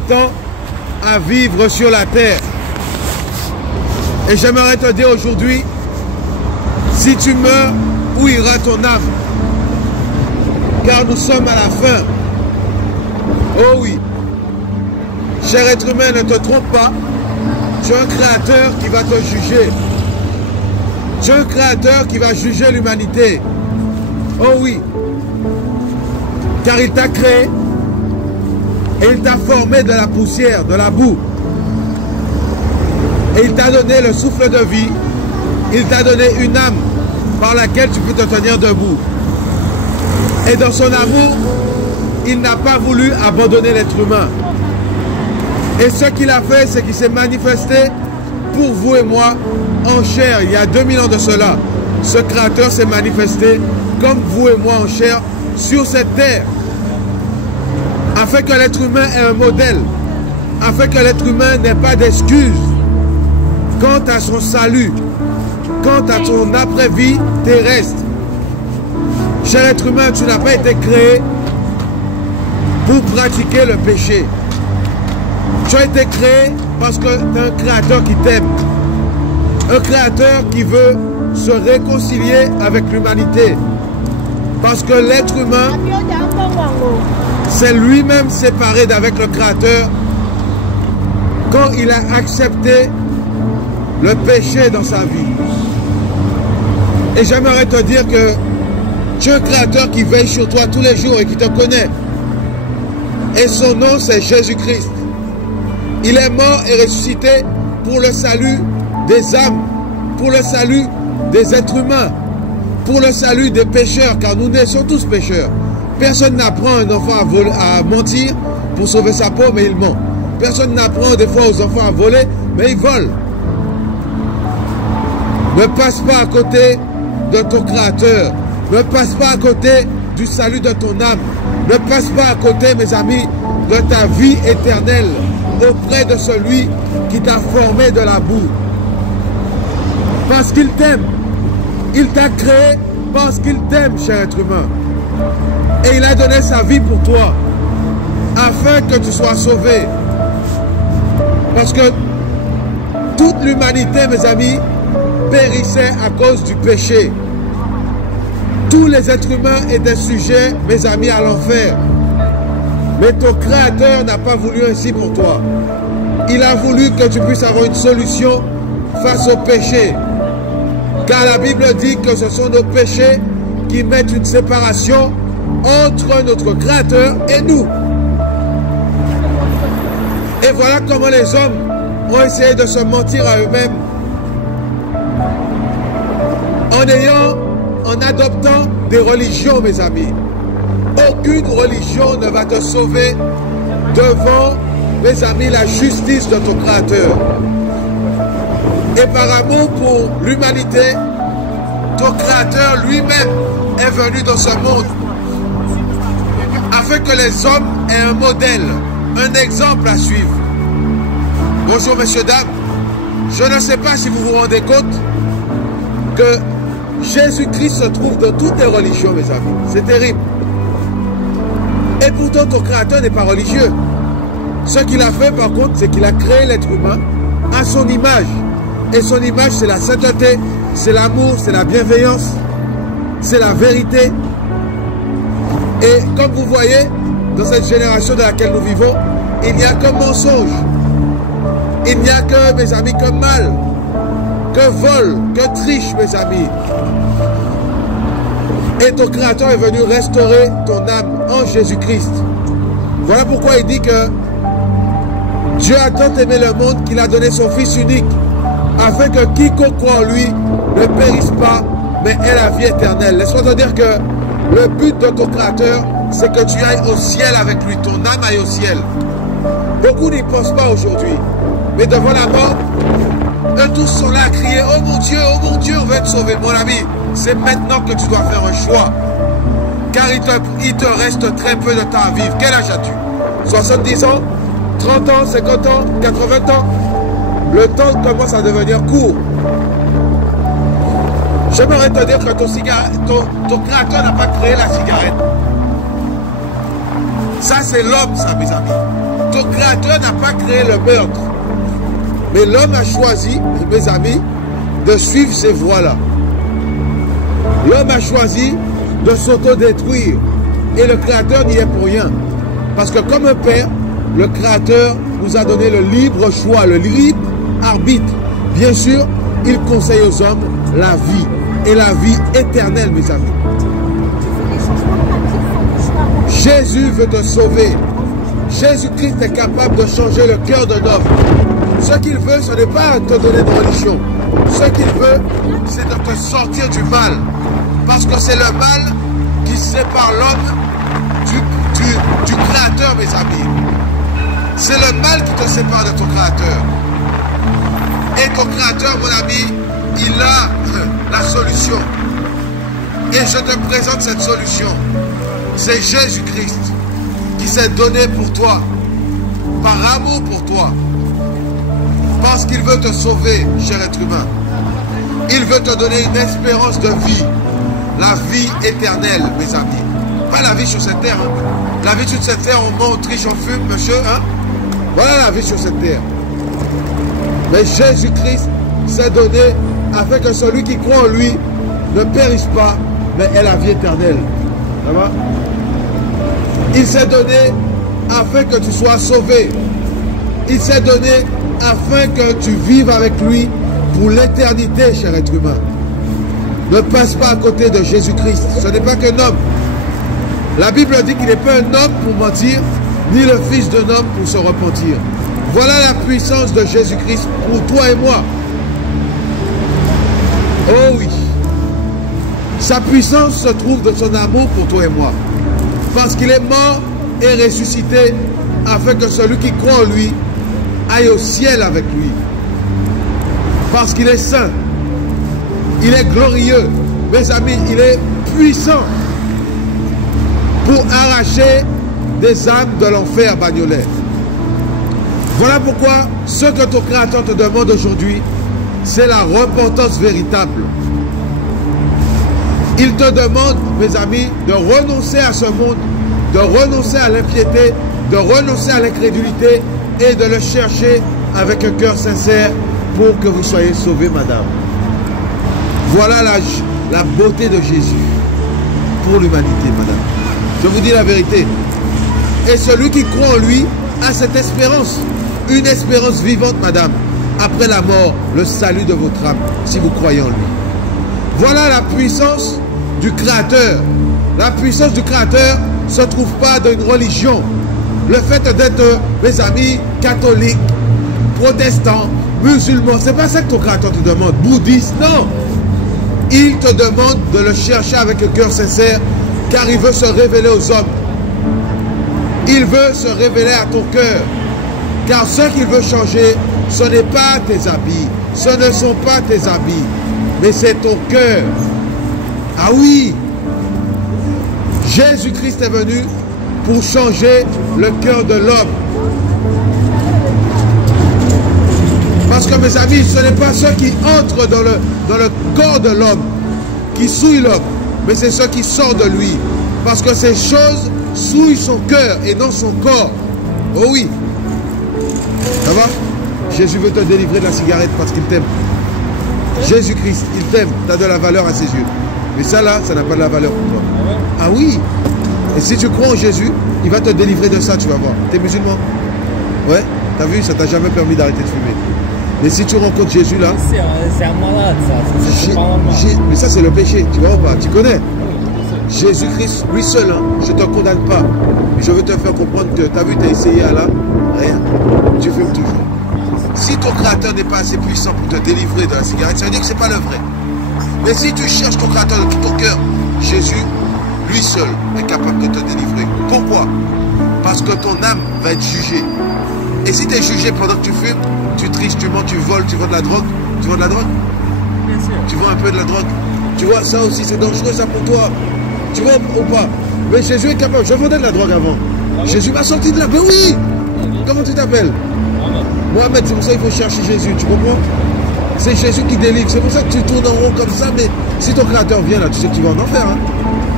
temps à vivre sur la terre. Et j'aimerais te dire aujourd'hui, si tu meurs, où ira ton âme? Car nous sommes à la fin. Oh oui. Cher être humain, ne te trompe pas. Tu as un créateur qui va te juger. Tu as un créateur qui va juger l'humanité. Oh oui. Car il t'a créé et il t'a formé de la poussière, de la boue. Et il t'a donné le souffle de vie. Il t'a donné une âme par laquelle tu peux te tenir debout. Et dans son amour, il n'a pas voulu abandonner l'être humain. Et ce qu'il a fait, c'est qu'il s'est manifesté pour vous et moi en chair. Il y a 2000 ans de cela, ce créateur s'est manifesté comme vous et moi en chair sur cette terre. Afin que l'être humain ait un modèle. Afin que l'être humain n'ait pas d'excuses quant à son salut, quant à son après-vie terrestre. Cher être humain, tu n'as pas été créé pour pratiquer le péché. Tu as été créé parce que tu as un créateur qui t'aime. Un créateur qui veut se réconcilier avec l'humanité. Parce que l'être humain s'est lui-même séparé d'avec le créateur quand il a accepté le péché dans sa vie. Et j'aimerais te dire que tu as un créateur qui veille sur toi tous les jours et qui te connaît. Et son nom, c'est Jésus-Christ. Il est mort et ressuscité pour le salut des âmes, pour le salut des êtres humains, pour le salut des pécheurs, car nous sommes tous pécheurs. Personne n'apprend un enfant à mentir pour sauver sa peau, mais il ment. Personne n'apprend des fois aux enfants à voler, mais ils volent. Ne passe pas à côté de ton Créateur. Ne passe pas à côté du salut de ton âme. Ne passe pas à côté, mes amis, de ta vie éternelle auprès de celui qui t'a formé de la boue. Parce qu'il t'aime. Il t'a créé parce qu'il t'aime, cher être humain. Et il a donné sa vie pour toi, afin que tu sois sauvé. Parce que toute l'humanité, mes amis, périssait à cause du péché. Tous les êtres humains étaient sujets, mes amis, à l'enfer. Mais ton Créateur n'a pas voulu ainsi pour toi. Il a voulu que tu puisses avoir une solution face au péché. Car la Bible dit que ce sont nos péchés qui mettent une séparation entre notre Créateur et nous. Et voilà comment les hommes ont essayé de se mentir à eux-mêmes en adoptant des religions, mes amis. Aucune religion ne va te sauver devant, mes amis, la justice de ton Créateur. Et par amour pour l'humanité, ton Créateur lui-même est venu dans ce monde afin que les hommes aient un modèle, un exemple à suivre. Bonjour messieurs, dames. Je ne sais pas si vous vous rendez compte que Jésus-Christ se trouve dans toutes les religions, mes amis. C'est terrible. Et pourtant, ton Créateur n'est pas religieux. Ce qu'il a fait, par contre, c'est qu'il a créé l'être humain à son image. Et son image, c'est la sainteté, c'est l'amour, c'est la bienveillance, c'est la vérité. Et comme vous voyez, dans cette génération dans laquelle nous vivons, il n'y a que mensonge. Il n'y a que, mes amis, que mal, que vol, que triche, mes amis. Et ton Créateur est venu restaurer ton âme en Jésus-Christ. Voilà pourquoi il dit que Dieu a tant aimé le monde qu'il a donné son Fils unique, afin que quiconque croit en lui ne périsse pas, mais ait la vie éternelle. Laisse-moi te dire que le but de ton Créateur, c'est que tu ailles au ciel avec lui, ton âme aille au ciel. Beaucoup n'y pensent pas aujourd'hui, mais devant la mort, eux tous sont là à crier « Oh mon Dieu, on veut te sauver ». Mon ami, c'est maintenant que tu dois faire un choix, car il te reste très peu de temps à vivre. Quel âge as-tu? 70 ans, 30 ans, 50 ans, 80 ans? Le temps commence à devenir court. J'aimerais te dire que ton Créateur n'a pas créé la cigarette. Ça, c'est l'homme, ça, mes amis. ton créateur n'a pas créé le meurtre. Mais l'homme a choisi, mes amis, de suivre ces voies-là. L'homme a choisi de s'autodétruire. Et le créateur n'y est pour rien. Parce que comme un père, le créateur nous a donné le libre choix, le libre arbitre. Bien sûr, il conseille aux hommes la vie. Et la vie éternelle, mes amis. Jésus veut te sauver. Jésus-Christ est capable de changer le cœur d'un homme. Ce qu'il veut, ce n'est pas te donner une religion. Ce qu'il veut, c'est de te sortir du mal. Parce que c'est le mal qui sépare l'homme du Créateur, mes amis. C'est le mal qui te sépare de ton Créateur. Et ton Créateur, mon ami, il a la solution. Et je te présente cette solution. C'est Jésus-Christ qui s'est donné pour toi, par amour pour toi. Parce qu'il veut te sauver, cher être humain. Il veut te donner une espérance de vie. La vie éternelle, mes amis. Pas la vie sur cette terre. Hein. La vie sur cette terre, on ment, on triche, on fume, monsieur. Hein. Voilà la vie sur cette terre. Mais Jésus-Christ s'est donné afin que celui qui croit en lui ne périsse pas, mais ait la vie éternelle. Ça va? Il s'est donné afin que tu sois sauvé. Il s'est donné afin que tu vives avec lui pour l'éternité, cher être humain. Ne passe pas à côté de Jésus-Christ. Ce n'est pas qu'un homme. La Bible dit qu'il n'est pas un homme pour mentir, ni le fils d'un homme pour se repentir. Voilà la puissance de Jésus-Christ pour toi et moi. Oh oui. Sa puissance se trouve dans son amour pour toi et moi. Parce qu'il est mort et ressuscité afin que celui qui croit en lui aille au ciel avec lui. Parce qu'il est saint. Il est glorieux. Mes amis, il est puissant pour arracher des âmes de l'enfer bagnolais. Voilà pourquoi ce que ton Créateur te demande aujourd'hui, c'est la repentance véritable. Il te demande, mes amis, de renoncer à ce monde, de renoncer à l'impiété, de renoncer à l'incrédulité et de le chercher avec un cœur sincère pour que vous soyez sauvés, madame. Voilà la beauté de Jésus pour l'humanité, madame. Je vous dis la vérité. Et celui qui croit en lui a cette espérance. Une espérance vivante, madame. Après la mort, le salut de votre âme, si vous croyez en lui. Voilà la puissance du Créateur. La puissance du Créateur ne se trouve pas dans une religion. Le fait d'être, mes amis, catholiques, protestants, musulmans, c'est pas ça que ton Créateur te demande. Bouddhiste, non. Il te demande de le chercher avec un cœur sincère, car il veut se révéler aux hommes. Il veut se révéler à ton cœur. Car ce qu'il veut changer, ce n'est pas tes habits, ce ne sont pas tes habits, mais c'est ton cœur. Ah oui, Jésus-Christ est venu pour changer le cœur de l'homme. Parce que mes amis, ce n'est pas ceux qui entrent dans le corps de l'homme, qui souillent l'homme, mais c'est ceux qui sortent de lui. Parce que ces choses souillent son cœur et non son corps. Oh oui. Ça va? Jésus veut te délivrer de la cigarette parce qu'il t'aime. Jésus-Christ, il t'aime. Tu as de la valeur à ses yeux. Mais ça là, ça n'a pas de la valeur pour toi. Ah oui. Et si tu crois en Jésus, il va te délivrer de ça, tu vas voir. Tu es musulman? Ouais. T'as vu, ça t'a jamais permis d'arrêter de fumer. Mais si tu rencontres Jésus là... C'est un malade ça. Mais ça c'est le péché, tu vois ou pas? Tu connais? Jésus-Christ, lui seul, hein, je ne te condamne pas. Mais je veux te faire comprendre que tu as vu, tu as essayé Allah, rien. Tu fumes toujours. Si ton Créateur n'est pas assez puissant pour te délivrer de la cigarette, ça veut dire que ce n'est pas le vrai. Mais si tu cherches ton Créateur de tout ton cœur, Jésus, lui seul, est capable de te délivrer. Pourquoi? Parce que ton âme va être jugée. Et si tu es jugé pendant que tu fumes, tu triches, tu mens, tu voles, tu vends de la drogue. Tu vends de la drogue? Bien sûr. Tu vends un peu de la drogue. Tu vois, ça aussi, c'est dangereux, ça pour toi. Tu vois ou pas? Mais Jésus est capable. Je vendais de la drogue avant. Jésus m'a sorti de là. Mais oui! Comment tu t'appelles? Mohamed, c'est pour ça qu'il faut chercher Jésus. Tu comprends? C'est Jésus qui délivre. C'est pour ça que tu tournes en rond comme ça. Mais si ton Créateur vient là, tu sais que tu vas en enfer. Hein?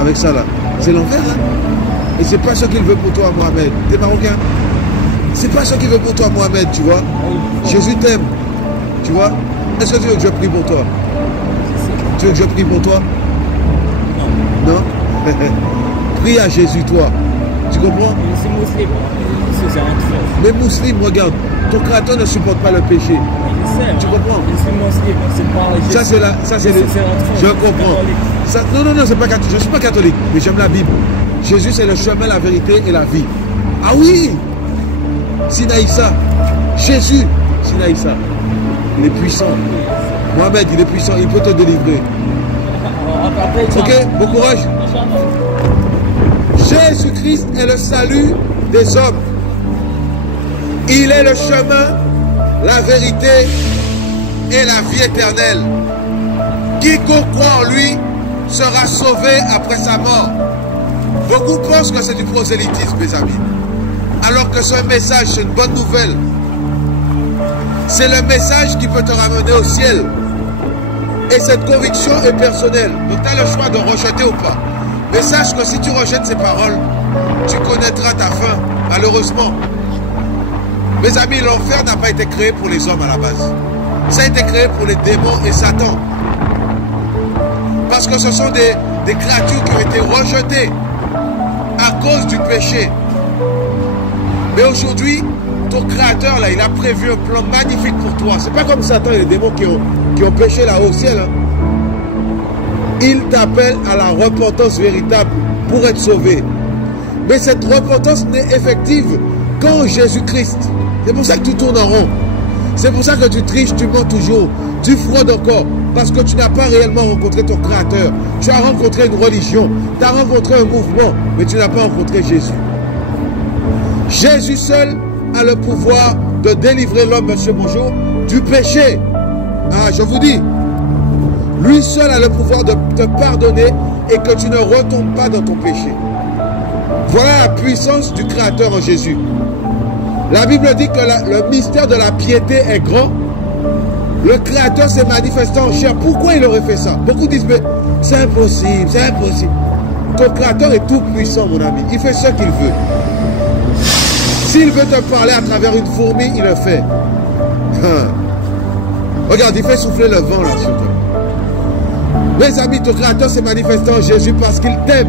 Avec ça là. C'est l'enfer. Hein? Et c'est pas ce qu'il veut pour toi, Mohamed. T'es marocain? C'est pas ce qu'il veut pour toi, Mohamed, tu vois. Jésus t'aime, tu vois. Est-ce que tu veux que je prie pour toi? Tu veux que je prie pour toi? Non. Prie à Jésus, toi. Tu comprends? C'est musulman. C'est autre chose. Mais musulman, regarde, ton créateur ne supporte pas le péché. Tu comprends? Ça c'est la, ça c'est le, je comprends. Ça, non, c'est pas catholique. Je suis pas catholique, mais j'aime la Bible. Jésus c'est le chemin, la vérité et la vie. Ah oui, Sinaïssa, Jésus, Sinaïssa, il est puissant. Mohamed, il est puissant, il peut te délivrer. Ok, bon courage. Jésus-Christ est le salut des hommes. Il est le chemin, la vérité et la vie éternelle. Quiconque croit en lui sera sauvé après sa mort. Beaucoup pensent que c'est du prosélytisme, mes amis. Alors que ce message, c'est une bonne nouvelle. C'est le message qui peut te ramener au ciel. Et cette conviction est personnelle. Donc tu as le choix de rejeter ou pas. Mais sache que si tu rejettes ces paroles, tu connaîtras ta fin, malheureusement. Mes amis, l'enfer n'a pas été créé pour les hommes à la base. Ça a été créé pour les démons et Satan. Parce que ce sont des créatures qui ont été rejetées à cause du péché. Mais aujourd'hui, ton créateur, là, il a prévu un plan magnifique pour toi. C'est pas comme Satan et les démons qui ont péché là-haut au ciel. Hein. Il t'appelle à la repentance véritable pour être sauvé. Mais cette repentance n'est effective qu'en Jésus-Christ. C'est pour ça que tu tournes en rond. C'est pour ça que tu triches, tu mens toujours. Tu fraudes encore. Parce que tu n'as pas réellement rencontré ton Créateur. Tu as rencontré une religion. Tu as rencontré un mouvement. Mais tu n'as pas rencontré Jésus. Jésus seul a le pouvoir de délivrer l'homme, monsieur, bonjour, du péché. Ah, je vous dis. Lui seul a le pouvoir de te pardonner et que tu ne retombes pas dans ton péché. Voilà la puissance du Créateur en Jésus. La Bible dit que le mystère de la piété est grand. Le Créateur s'est manifesté en chair. Pourquoi il aurait fait ça? Beaucoup disent, mais c'est impossible, c'est impossible. Ton Créateur est tout puissant, mon ami. Il fait ce qu'il veut. S'il veut te parler à travers une fourmi, il le fait. Regarde, il fait souffler le vent là sur toi. Mes amis, ton Créateur s'est manifesté en Jésus parce qu'il t'aime.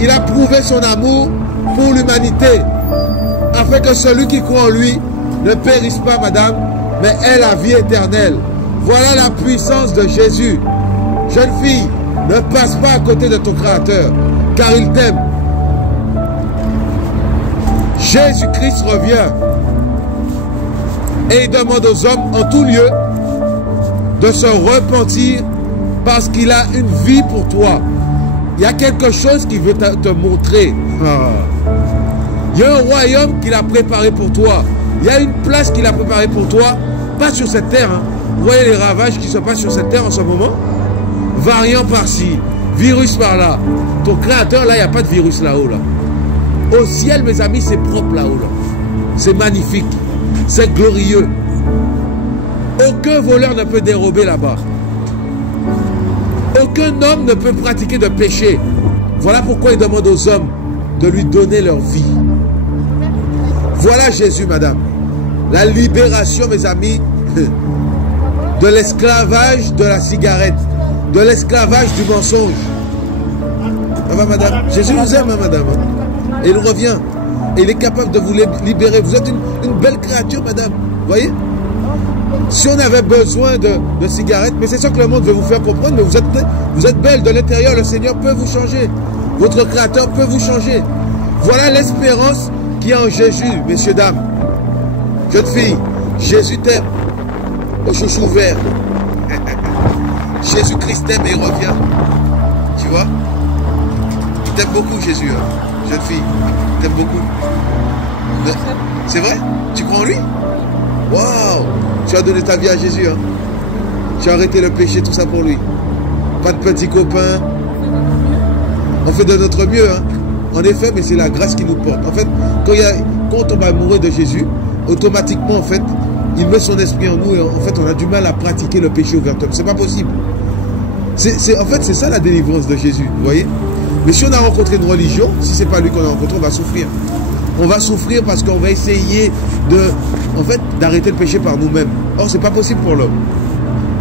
Il a prouvé son amour pour l'humanité, afin que celui qui croit en lui ne périsse pas, madame, mais ait la vie éternelle. Voilà la puissance de Jésus. Jeune fille, ne passe pas à côté de ton Créateur, car il t'aime. Jésus-Christ revient et il demande aux hommes en tout lieu de se repentir parce qu'il a une vie pour toi. Il y a quelque chose qu'il veut te montrer. Il y a un royaume qu'il a préparé pour toi. Il y a une place qu'il a préparée pour toi. Pas sur cette terre. Hein. Vous voyez les ravages qui se passent sur cette terre en ce moment? Variant par-ci, virus par-là. Ton Créateur, là, il n'y a pas de virus là-haut. Là. Au ciel, mes amis, c'est propre là-haut. Là. C'est magnifique. C'est glorieux. Aucun voleur ne peut dérober là-bas. Aucun homme ne peut pratiquer de péché. Voilà pourquoi il demande aux hommes de lui donner leur vie. Voilà Jésus, madame. La libération, mes amis, de l'esclavage de la cigarette, de l'esclavage du mensonge. Ça va, madame? Jésus vous aime, hein, madame. Et il revient. Et il est capable de vous libérer. Vous êtes une belle créature, madame. Vous voyez? Si on avait besoin de cigarettes, mais c'est ça que le monde veut vous faire comprendre, mais vous êtes belle de l'intérieur, le Seigneur peut vous changer. Votre Créateur peut vous changer. Voilà l'espérance qui est en Jésus, messieurs, dames. Jeune fille, Jésus t'aime. Au chouchou vert. Jésus-Christ t'aime et il revient. Tu vois? Il t'aime beaucoup, Jésus. Hein. Jeune fille, il t'aime beaucoup. C'est vrai? Tu crois en lui? Waouh! Tu as donné ta vie à Jésus. Hein? Tu as arrêté le péché, tout ça pour lui. Pas de petits copains. On fait de notre mieux. Hein? En effet, mais c'est la grâce qui nous porte. En fait, quand on va mourir de Jésus, automatiquement, en fait, il met son esprit en nous et en fait, on a du mal à pratiquer le péché ouvertement. C'est pas possible. En fait, c'est ça la délivrance de Jésus. Vous voyez? Mais si on a rencontré une religion, si c'est pas lui qu'on a rencontré, on va souffrir. On va souffrir parce qu'on va essayer d'arrêter le péché par nous-mêmes. Or, ce n'est pas possible pour l'homme.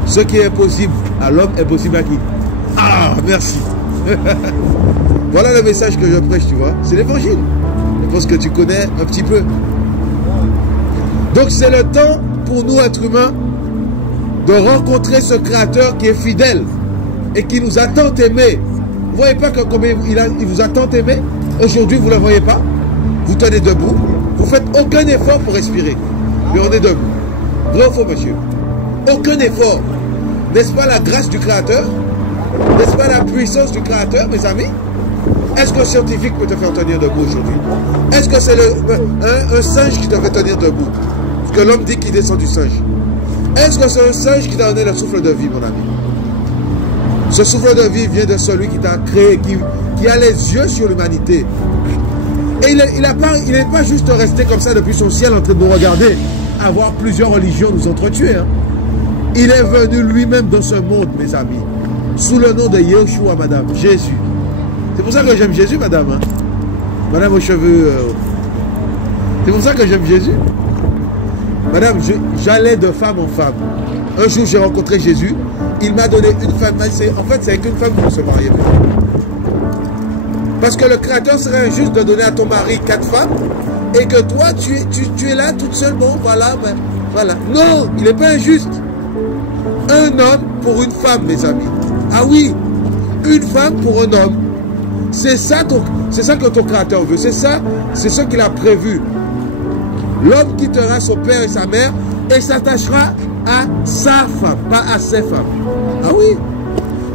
Ce qui est possible à l'homme est possible à qui? Ah, merci. Voilà le message que je prêche, tu vois. C'est l'évangile. Je pense que tu connais un petit peu. Donc, c'est le temps pour nous, êtres humains, de rencontrer ce Créateur qui est fidèle et qui nous a tant aimés. Vous ne voyez pas combien il vous a tant aimé? Aujourd'hui, vous ne le voyez pas. Vous tenez debout. Vous ne faites aucun effort pour respirer. Mais on est debout. Vrai ou faux, monsieur? Aucun effort. N'est-ce pas la grâce du Créateur? N'est-ce pas la puissance du Créateur, mes amis? Est-ce qu'un scientifique peut te faire tenir debout aujourd'hui? Est-ce que c'est un singe qui te fait tenir debout? Parce que l'homme dit qu'il descend du singe. Est-ce que c'est un singe qui t'a donné le souffle de vie, mon ami? Ce souffle de vie vient de celui qui t'a créé, qui a les yeux sur l'humanité. Et il n'est pas juste resté comme ça depuis son ciel en train de nous regarder, avoir plusieurs religions nous entretuer. Hein. Il est venu lui-même dans ce monde, mes amis, sous le nom de Yeshua, madame, Jésus. C'est pour ça que j'aime Jésus, madame. Hein. Madame aux cheveux... C'est pour ça que j'aime Jésus. Madame, j'allais de femme en femme. Un jour, j'ai rencontré Jésus. Il m'a donné une femme. En fait, c'est avec une femme qu'on se mariait. Parce que le Créateur serait injuste de donner à ton mari 4 femmes et que toi, tu es là toute seule. Bon, voilà, ben, voilà. Non, il n'est pas injuste. Un homme pour une femme, mes amis. Ah oui, une femme pour un homme. C'est ça que ton Créateur veut. C'est ce qu'il a prévu. L'homme quittera son père et sa mère et s'attachera à sa femme, pas à ses femmes. Ah oui.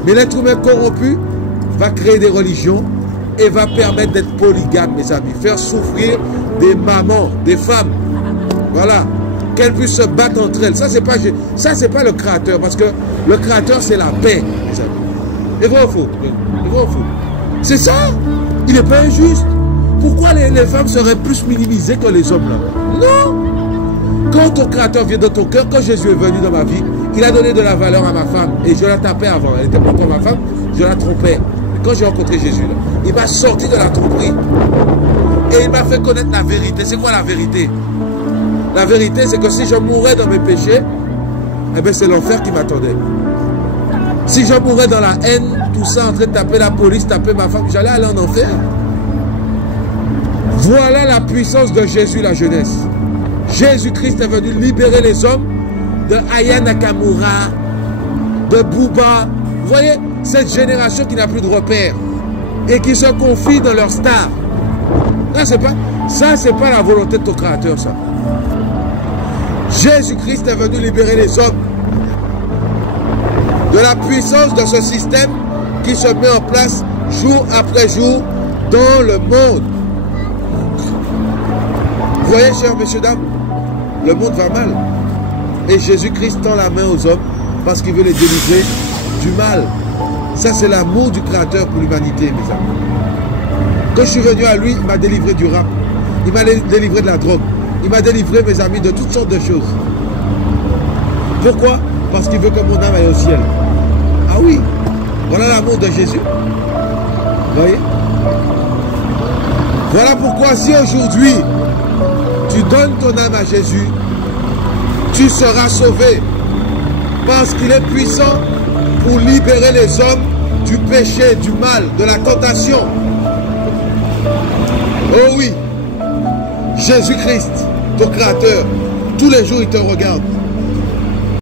Mais l'être humain corrompu va créer des religions et va permettre d'être polygame, mes amis. Faire souffrir des mamans, des femmes. Voilà. Qu'elles puissent se battre entre elles. Ça, c'est pas le Créateur. Parce que le Créateur, c'est la paix, mes amis. Et vrai ou faux? Et vrai ou faux? C'est ça. Il n'est pas injuste. Pourquoi les femmes seraient plus minimisées que les hommes là? Non. Quand ton Créateur vient dans ton cœur, quand Jésus est venu dans ma vie, il a donné de la valeur à ma femme. Et je la tapais avant. Elle n'était pas encore ma femme, je la trompais. Quand j'ai rencontré Jésus, là, il m'a sorti de la tromperie. Et il m'a fait connaître la vérité. C'est quoi la vérité? La vérité, c'est que si je mourais dans mes péchés, eh bien c'est l'enfer qui m'attendait. Si je mourais dans la haine, tout ça, en train de taper la police, taper ma femme, j'allais aller en enfer. Voilà la puissance de Jésus, la jeunesse. Jésus-Christ est venu libérer les hommes de Aya Nakamura, de Bouba. Vous voyez, cette génération qui n'a plus de repères et qui se confie dans leur star. Ça, c'est pas la volonté de ton Créateur, ça. Jésus-Christ est venu libérer les hommes de la puissance de ce système qui se met en place jour après jour dans le monde. Vous voyez, chers messieurs, dames, le monde va mal. Et Jésus-Christ tend la main aux hommes parce qu'il veut les délivrer du mal. Ça, c'est l'amour du Créateur pour l'humanité, mes amis. Quand je suis venu à lui, il m'a délivré du rap. Il m'a délivré de la drogue. Il m'a délivré, mes amis, de toutes sortes de choses. Pourquoi? Parce qu'il veut que mon âme aille au ciel. Ah oui, voilà l'amour de Jésus. Vous voyez? Voilà pourquoi si aujourd'hui, tu donnes ton âme à Jésus, tu seras sauvé. Parce qu'il est puissant pour libérer les hommes du péché, du mal, de la tentation. Oh oui, Jésus-Christ, ton Créateur, tous les jours il te regarde.